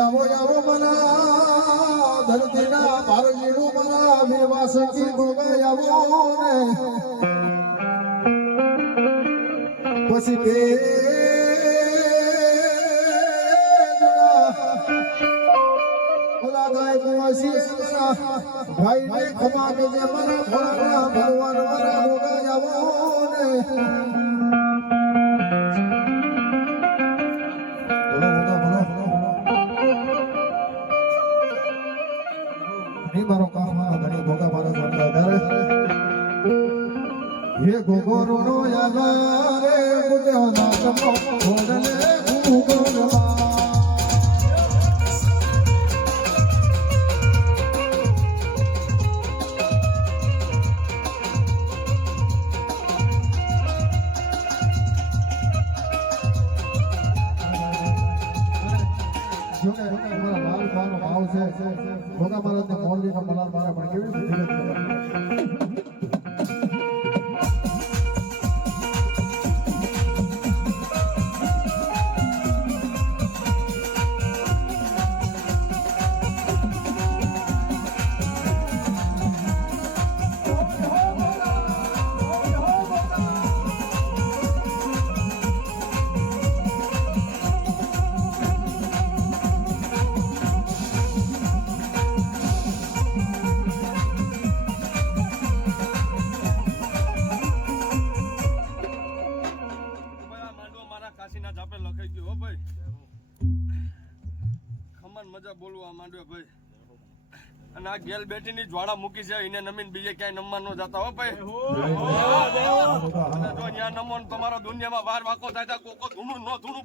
જાવો જાવો મના ધરતીના ભારજીનું મના વિવાસકી ગોગાયાવો ને પછી બે ઓલા ગાય કુવાસી મના ભાઈ ને ખમા કે જે મના ભોળા ભગવાન મના ગોગાયાવો ને ये गोगोरो नो यागारे मुझे नाचमो बोलले गोगोरवा जो के हमारा बाल बाल भाव से गोगा महाराज ने मौलवी का मलाल मारा पण केवी મજા બોલવા માંડ્યો ભાઈ અને આ ગેલ બેટી ની જ્વાળા મૂકી છે એને નમીન બીજે ક્યાંય નમવા ન જતા હો ભાઈ જો ત્યાં નમો તમારો દુનિયામાં બાર વાકો થાય કોકો ધૂણું ન ધૂણું